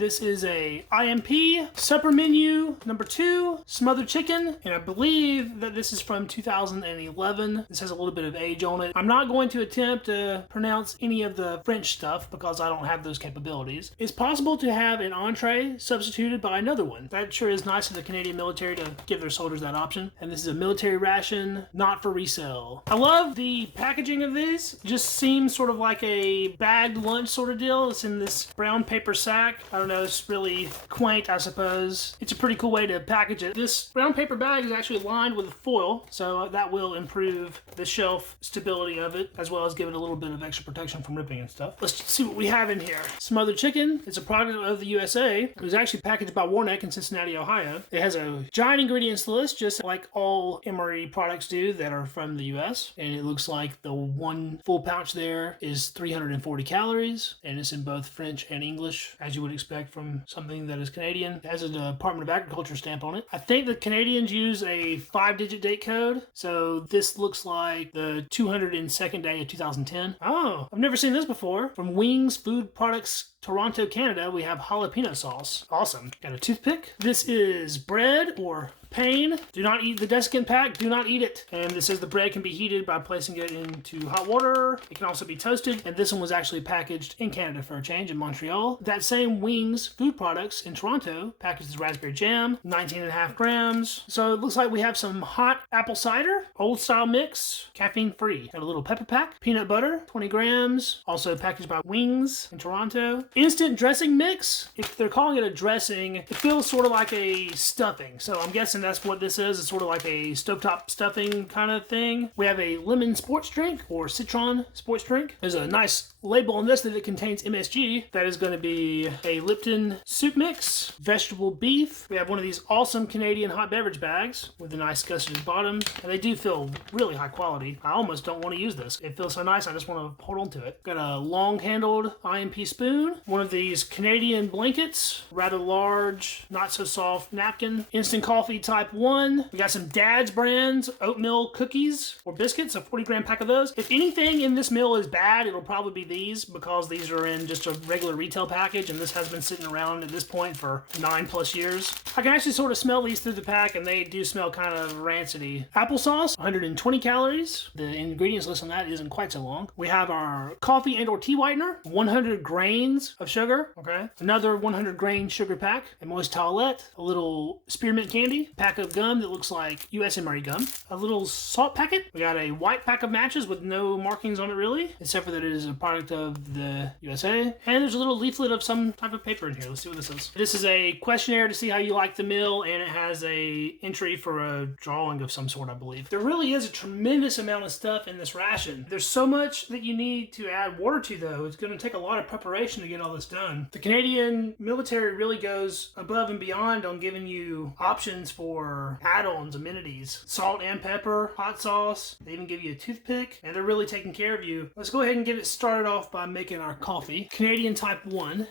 This is a IMP supper menu number 2, Smothered Chicken, and I believe that this is from 2011. This has a little bit of age on it. I'm not going to attempt to pronounce any of the French stuff because I don't have those capabilities. It's possible to have an entree substituted by another one. That sure is nice of the Canadian military to give their soldiers that option. And this is a military ration, not for resale. I love the packaging of these. It just seems sort of like a bagged lunch sort of deal. It's in this brown paper sack. I don't know, it's really quaint, I suppose. It's a pretty cool way to package it. This brown paper bag is actually lined with foil, so that will improve the shelf stability of it, as well as give it a little bit of extra protection from ripping and stuff. Let's see what we have in here. Smothered Chicken. It's a product of the USA. It was actually packaged by Warneck in Cincinnati, Ohio. It has a giant ingredients list, just like all MRE products do that are from the US. And it looks like the one full pouch there is 340 calories, and it's in both French and English, as you would expect from something that is Canadian. It has a Department of Agriculture stamp on it. I think the Canadians use a 5-digit date code, so this looks like the 202nd day of 2010. Oh, I've never seen this before. From Wings Food Products Toronto, Canada, we have jalapeno sauce. Awesome. Got a toothpick. This is bread or pain. Do not eat the desiccant pack. Do not eat it. And this says the bread can be heated by placing it into hot water. It can also be toasted. And this one was actually packaged in Canada for a change, in Montreal. That same Wings Food Products in Toronto packages raspberry jam, 19.5 grams. So it looks like we have some hot apple cider, old style mix, caffeine free. Got a little pepper pack, peanut butter, 20 grams. Also packaged by Wings in Toronto. Instant dressing mix. If they're calling it a dressing, it feels sort of like a stuffing. So I'm guessing that's what this is. It's sort of like a stovetop stuffing kind of thing. We have a lemon sports drink or citron sports drink. There's a nice label on this that it contains MSG. That is going to be a Lipton soup mix, vegetable beef. We have one of these awesome Canadian hot beverage bags with a nice gusseted bottom, and they do feel really high quality. I almost don't want to use this. It feels so nice, I just want to hold on to it. Got a long-handled IMP spoon, one of these Canadian blankets, rather large, not so soft napkin, instant coffee type 1. We got some Dad's brands oatmeal cookies or biscuits, a 40-gram pack of those. If anything in this meal is bad, it'll probably be these, because these are in just a regular retail package, and this has been sitting around at this point for 9+ years. I can actually sort of smell these through the pack, and they do smell kind of rancidy. Applesauce, 120 calories. The ingredients list on that isn't quite so long. We have our coffee and or tea whitener, 100 grains of sugar, okay? Another 100 grain sugar pack, a moist towelette, a little spearmint candy, pack of gum that looks like US MRE gum, a little salt packet. We got a white pack of matches with no markings on it really, except for that it is a product of the USA. And there's a little leaflet of some type of paper in here. Let's see what this is. This is a questionnaire to see how you like the meal, and it has a entry for a drawing of some sort, I believe. There really is a tremendous amount of stuff in this ration. There's so much that you need to add water to, though. It's going to take a lot of preparation to get all this done. The Canadian military really goes above and beyond on giving you options for add-ons, amenities, salt and pepper, hot sauce. They even give you a toothpick, and they're really taking care of you. Let's go ahead and get it started off by making our coffee. Canadian type 1.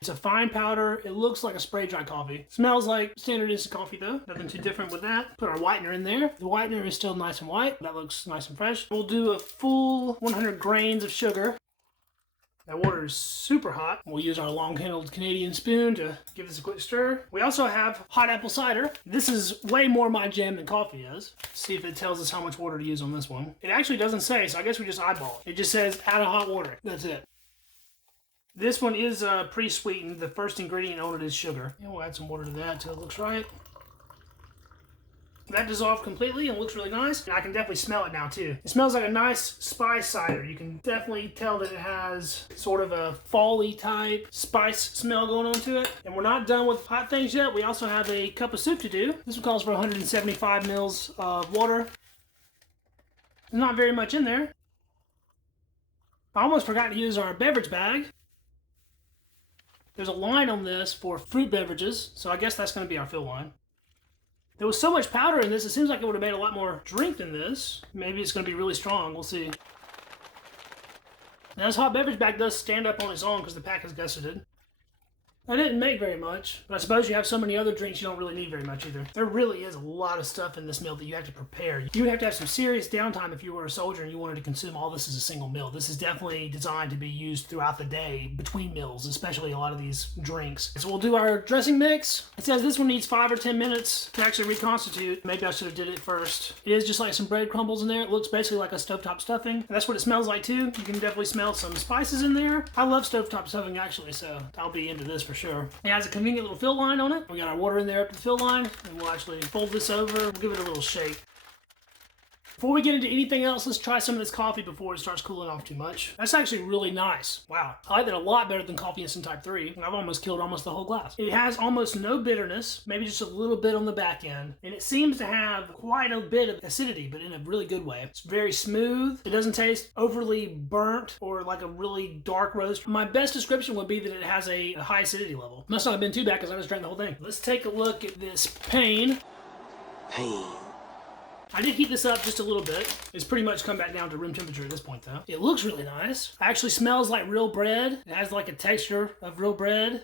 It's a fine powder. It looks like a spray dry coffee. Smells like standard instant coffee though. Nothing too different with that. Put our whitener in there. The whitener is still nice and white. That looks nice and fresh. We'll do a full 100 grains of sugar. That water is super hot. We'll use our long-handled Canadian spoon to give this a quick stir. We also have hot apple cider. This is way more my jam than coffee is. Let's see if it tells us how much water to use on this one. It actually doesn't say, so I guess we just eyeball it. It just says add a hot water. That's it. This one is pre-sweetened. The first ingredient on it is sugar. And we'll add some water to that until it looks right. That dissolved completely and looks really nice. And I can definitely smell it now too. It smells like a nice spice cider. You can definitely tell that it has sort of a fall-y type spice smell going on to it. And we're not done with hot things yet. We also have a cup of soup to do. This one calls for 175 mils of water. There's not very much in there. I almost forgot to use our beverage bag. There's a line on this for fruit beverages, so I guess that's going to be our fill line. There was so much powder in this, it seems like it would have made a lot more drink than this. Maybe it's going to be really strong, we'll see. Now this hot beverage bag does stand up on its own because the pack is gusseted. I didn't make very much, but I suppose you have so many other drinks you don't really need very much either. There really is a lot of stuff in this meal that you have to prepare. You would have to have some serious downtime if you were a soldier and you wanted to consume all this as a single meal. This is definitely designed to be used throughout the day between meals, especially a lot of these drinks. So we'll do our dressing mix. It says this one needs 5 or 10 minutes to actually reconstitute. Maybe I should have did it first. It is just like some bread crumbles in there. It looks basically like a stovetop stuffing. And that's what it smells like too. You can definitely smell some spices in there. I love stovetop stuffing actually, so I'll be into this for sure. It has a convenient little fill line on it. We got our water in there up to the fill line, and we'll actually fold this over. We'll give it a little shake. Before we get into anything else, let's try some of this coffee before it starts cooling off too much. That's actually really nice. Wow. I like that a lot better than Coffee Instant Type 3. I've almost killed almost the whole glass. It has almost no bitterness, maybe just a little bit on the back end. And it seems to have quite a bit of acidity, but in a really good way. It's very smooth. It doesn't taste overly burnt or like a really dark roast. My best description would be that it has a high acidity level. Must not have been too bad because I just drank the whole thing. Let's take a look at this pain. I did heat this up just a little bit. It's pretty much come back down to room temperature at this point though. It looks really nice. It actually smells like real bread. It has like a texture of real bread.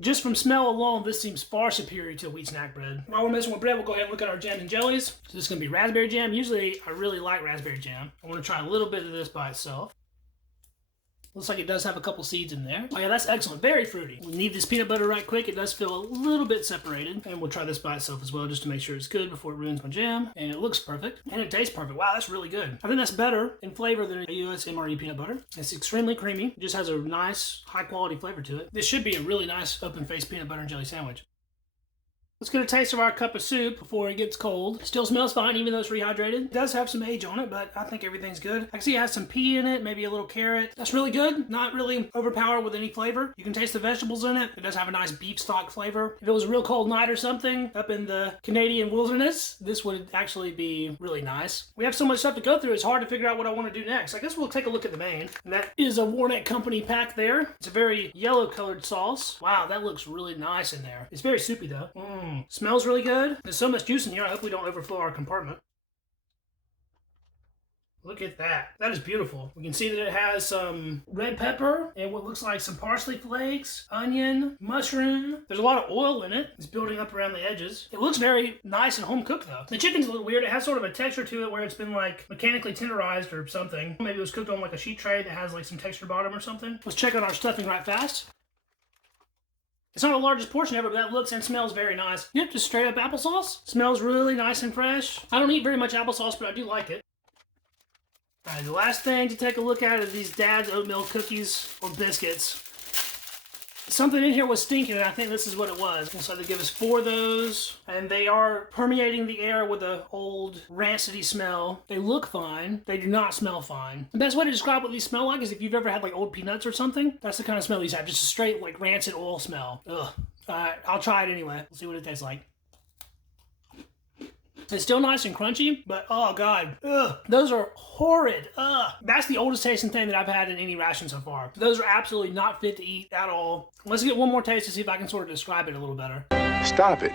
Just from smell alone, this seems far superior to wheat snack bread. While we're messing with bread, we'll go ahead and look at our jams and jellies. So this is gonna be raspberry jam. Usually I really like raspberry jam. I wanna try a little bit of this by itself. Looks like it does have a couple seeds in there. Oh yeah, that's excellent. Very fruity. We need this peanut butter right quick. It does feel a little bit separated. And we'll try this by itself as well just to make sure it's good before it ruins my jam. And it looks perfect. And it tastes perfect. Wow, that's really good. I think that's better in flavor than a US MRE peanut butter. It's extremely creamy. It just has a nice, high quality flavor to it. This should be a really nice open-faced peanut butter and jelly sandwich. Let's get a taste of our cup of soup before it gets cold. Still smells fine even though it's rehydrated. It does have some age on it, but I think everything's good. I can see it has some pea in it, maybe a little carrot. That's really good. Not really overpowered with any flavor. You can taste the vegetables in it. It does have a nice beef stock flavor. If it was a real cold night or something up in the Canadian wilderness, this would actually be really nice. We have so much stuff to go through, it's hard to figure out what I want to do next. I guess we'll take a look at the main. And that is a Warneck Company pack there. It's a very yellow colored sauce. Wow, that looks really nice in there. It's very soupy though. Smells really good. There's so much juice in here, I hope we don't overflow our compartment. Look at that. That is beautiful. We can see that it has some red pepper and what looks like some parsley flakes, onion, mushroom. There's a lot of oil in it. It's building up around the edges. It looks very nice and home cooked though. The chicken's a little weird. It has sort of a texture to it where it's been like mechanically tenderized or something. Maybe it was cooked on like a sheet tray that has like some textured bottom or something. Let's check on our stuffing right fast. It's not the largest portion ever, but that looks and smells very nice. Yep, just straight up applesauce. Smells really nice and fresh. I don't eat very much applesauce, but I do like it. All right, the last thing to take a look at are these Dad's oatmeal cookies or biscuits. Something in here was stinking, and I think this is what it was. And so they give us 4 of those, and they are permeating the air with an old rancidy smell. They look fine. They do not smell fine. The best way to describe what these smell like is if you've ever had like old peanuts or something. That's the kind of smell these have. Just a straight like rancid oil smell. Ugh. All right, I'll try it anyway. We'll see what it tastes like. It's still nice and crunchy, but oh god, ugh, those are horrid. Ugh. That's the oldest tasting thing that I've had in any ration so far. Those are absolutely not fit to eat at all. Let's get one more taste to see if I can sort of describe it a little better. Stop it.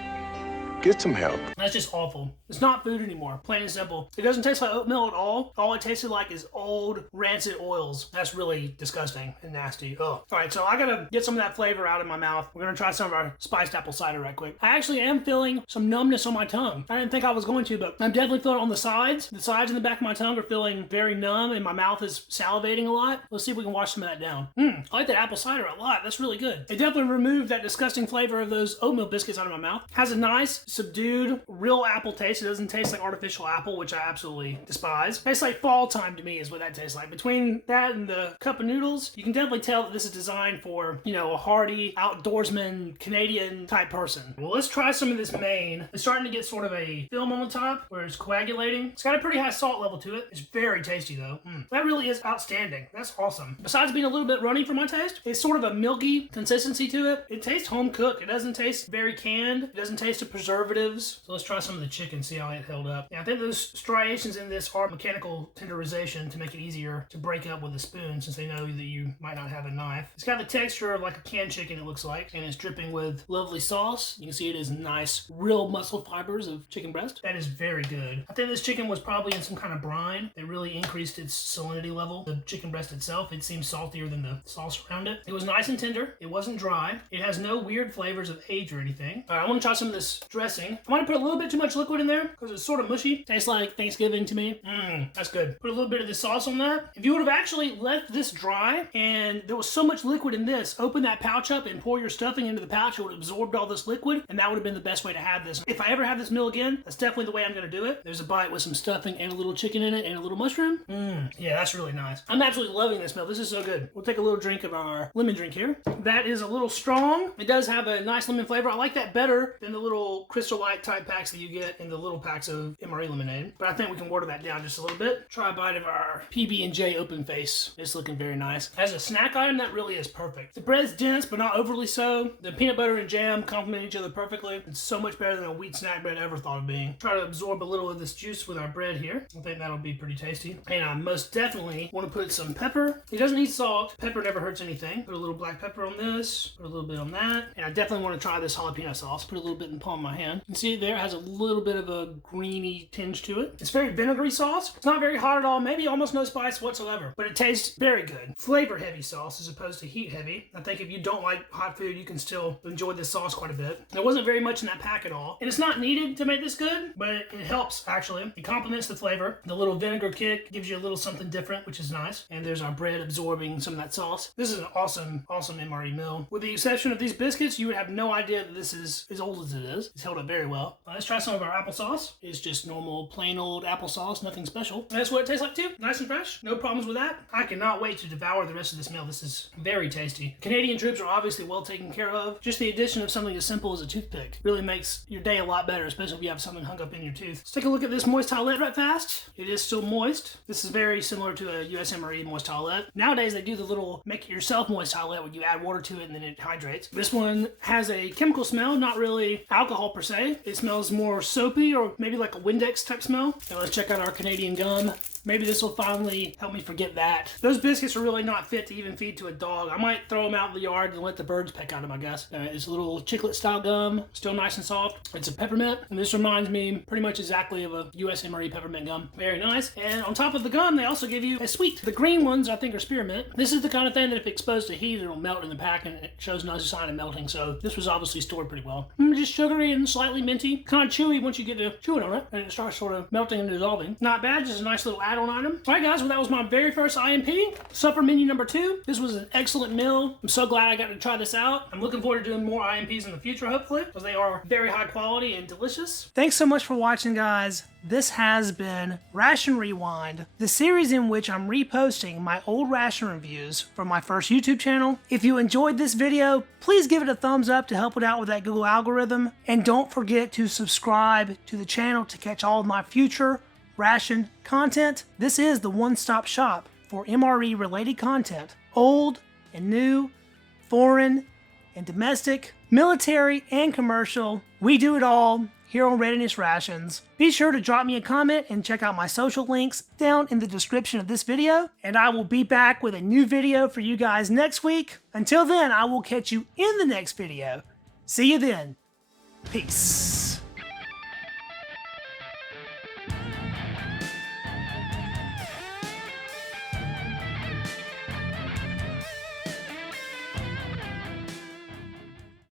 Get some help. That's just awful. It's not food anymore, plain and simple. It doesn't taste like oatmeal at all. All it tasted like is old, rancid oils. That's really disgusting and nasty. Ugh. All right, so I gotta get some of that flavor out of my mouth. We're gonna try some of our spiced apple cider right quick. I actually am feeling some numbness on my tongue. I didn't think I was going to, but I'm definitely feeling it on the sides. The sides and the back of my tongue are feeling very numb, and my mouth is salivating a lot. Let's see if we can wash some of that down. I like that apple cider a lot. That's really good. It definitely removed that disgusting flavor of those oatmeal biscuits out of my mouth. Has a nice, subdued, real apple taste. It doesn't taste like artificial apple, which I absolutely despise. It tastes like fall time to me is what that tastes like. Between that and the cup of noodles, you can definitely tell that this is designed for, you know, a hearty, outdoorsman, Canadian type person. Well, let's try some of this main. It's starting to get sort of a film on the top where it's coagulating. It's got a pretty high salt level to it. It's very tasty though. That really is outstanding. That's awesome. Besides being a little bit runny for my taste, it's sort of a milky consistency to it. It tastes home cooked. It doesn't taste very canned. It doesn't taste of preserved preservatives. So let's try some of the chicken, see how it held up. Yeah, I think those striations in this are mechanical tenderization to make it easier to break up with a spoon, since they know that you might not have a knife. It's got the texture of like a canned chicken, it looks like, and it's dripping with lovely sauce. You can see it is nice, real muscle fibers of chicken breast. That is very good. I think this chicken was probably in some kind of brine that really increased its salinity level. The chicken breast itself, it seems saltier than the sauce around it. It was nice and tender. It wasn't dry. It has no weird flavors of age or anything. All right, I want to try some of this dressing. I want to put a little bit too much liquid in there because it's sort of mushy. Tastes like Thanksgiving to me. That's good. Put a little bit of the sauce on that. If you would have actually left this dry and there was so much liquid in this, open that pouch up and pour your stuffing into the pouch, it would have absorbed all this liquid, and that would have been the best way to have this. If I ever have this meal again, that's definitely the way I'm going to do it. There's a bite with some stuffing and a little chicken in it and a little mushroom. Yeah, that's really nice. I'm absolutely loving this meal. This is so good. We'll take a little drink of our lemon drink here. That is a little strong. It does have a nice lemon flavor. I like that better than the little Crystal Light type packs that you get in the little packs of MRE lemonade. But I think we can water that down just a little bit. Try a bite of our PB&J open face. It's looking very nice. As a snack item, that really is perfect. The bread's dense, but not overly so. The peanut butter and jam complement each other perfectly. It's so much better than a wheat snack bread I ever thought of being. Try to absorb a little of this juice with our bread here. I think that'll be pretty tasty. And I most definitely want to put some pepper. It doesn't need salt. Pepper never hurts anything. Put a little black pepper on this. Put a little bit on that. And I definitely want to try this jalapeno sauce. Put a little bit in the palm of my hand. You can see there it has a little bit of a greeny tinge to it. It's very vinegary sauce. It's not very hot at all. Maybe almost no spice whatsoever. But it tastes very good. Flavor heavy sauce as opposed to heat heavy. I think if you don't like hot food, you can still enjoy this sauce quite a bit. There wasn't very much in that pack at all. And it's not needed to make this good, but it helps actually. It complements the flavor. The little vinegar kick gives you a little something different, which is nice. And there's our bread absorbing some of that sauce. This is an awesome MRE meal. With the exception of these biscuits, you would have no idea that this is as old as it is. It's held up very well. Let's try some of our applesauce. It's just normal, plain old applesauce, nothing special. And that's what it tastes like too. Nice and fresh. No problems with that. I cannot wait to devour the rest of this meal. This is very tasty. Canadian troops are obviously well taken care of. Just the addition of something as simple as a toothpick really makes your day a lot better, especially if you have something hung up in your tooth. Let's take a look at this moist towelette right fast. It is still moist. This is very similar to a US MRE moist towelette. Nowadays they do the little make it yourself moist towelette where you add water to it and then it hydrates. This one has a chemical smell, not really alcohol per se. It smells more soapy or maybe like a Windex type smell. Now let's check out our Canadian gum. Maybe this will finally help me forget that. Those biscuits are really not fit to even feed to a dog. I might throw them out in the yard and let the birds peck at them, I guess. It's a little chiclet style gum, still nice and soft. It's a peppermint, and this reminds me pretty much exactly of a US MRE peppermint gum. Very nice. And on top of the gum, they also give you a sweet. The green ones, I think, are spearmint. This is the kind of thing that if exposed to heat, it'll melt in the pack, and it shows no sign of melting, so this was obviously stored pretty well. Just sugary and slightly minty. Kind of chewy once you get to chewing on it, and it starts sort of melting and dissolving. Not bad, just a nice little add-on item. Alright guys, well that was my very first IMP. Supper menu number 2. This was an excellent meal. I'm so glad I got to try this out. I'm looking forward to doing more IMPs in the future, hopefully, because they are very high quality and delicious. Thanks so much for watching, guys. This has been Ration Rewind, the series in which I'm reposting my old ration reviews from my first YouTube channel. If you enjoyed this video, please give it a thumbs up to help it out with that Google algorithm. And don't forget to subscribe to the channel to catch all of my future ration content. This is the one-stop shop for MRE related content. Old and new, foreign and domestic, military and commercial. We do it all here on Readiness Rations. Be sure to drop me a comment and check out my social links down in the description of this video. And I will be back with a new video for you guys next week. Until then, I will catch you in the next video. See you then. Peace.